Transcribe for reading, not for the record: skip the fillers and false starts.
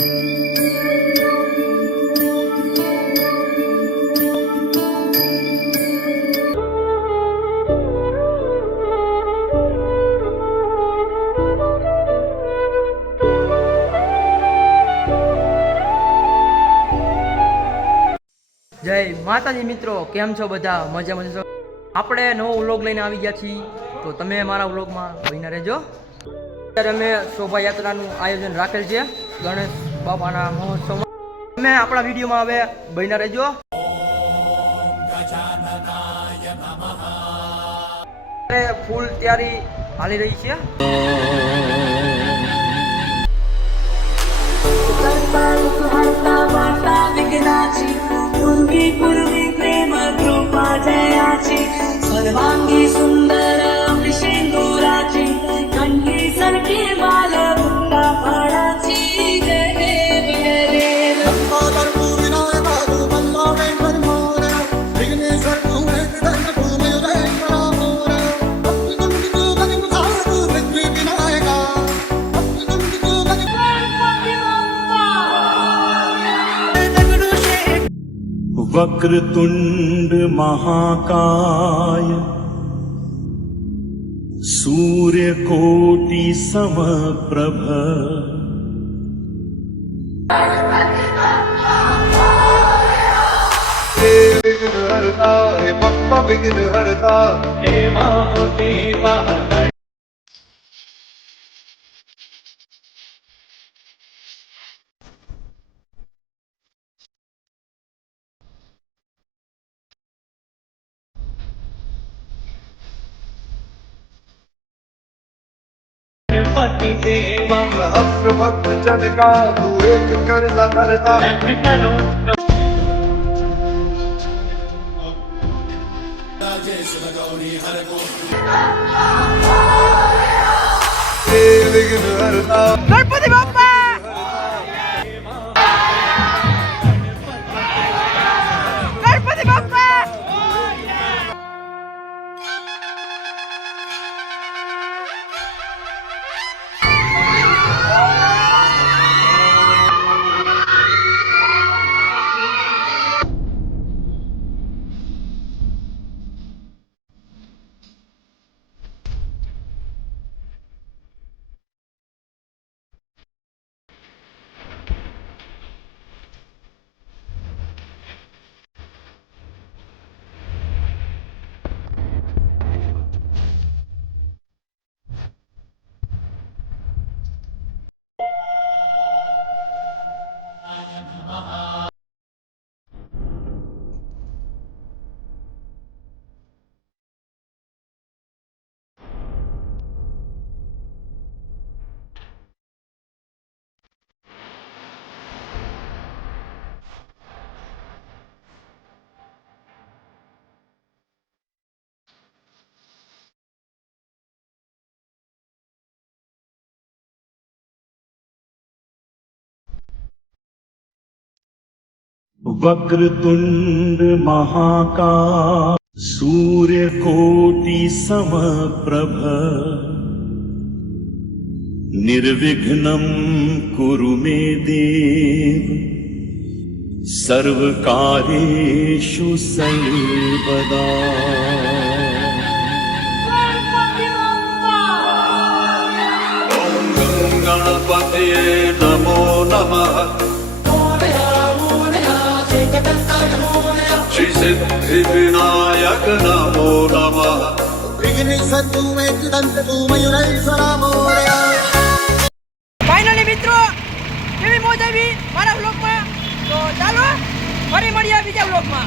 જય માતાજી મિત્રો, કેમ છો બધા? મજામાં છો? આપણે નવો વ્લોગ લઈને આવી ગયા છીએ, તો તમે મારા વ્લોગમાં બન્યા રહેજો. અત્યારે અમે શોભાયાત્રાનું આયોજન રાખેલ છે ગણેશ બાપાના મહોત્સવમાં. તમે આપણા વિડીયોમાં હવે બન્યા રહેજો. ફૂલ તૈયારી હાલી રહી છે. प्रेम कृपा जयाची सर्वांगी सुंदर सिंदुराची कंठी सरकी बाल मुक्ता फळाची जय देव जय देव वक्रतुंड महाकाय सूर्यकोटि समप्रभ विघ्नहर्ता हे पप्पा विघ्नहर्ता हे महादेवा पति देवा अप्र भक्त जन का तू एक करता करता हे विघ्नहर्ता ગણપતિ બાપા ગણપતિ બાપા वक्रतुंड महाकाय सूर्यकोटि समप्रभ निर्विघ्नं कुरु मे देव सर्वकार्येषु सर्वदा ओम गणपतये नमो नमः श्री सिद्धि विनायक नमो नमः विघ्नेश्वर तू एकदंत तू मयूरेश्वर मोरया. ફાઇનલી મિત્રો કેવી મોજ આવી મારા વ્લોગમાં. તો ચાલો ફરી મળીએ બીજા વ્લોગમાં.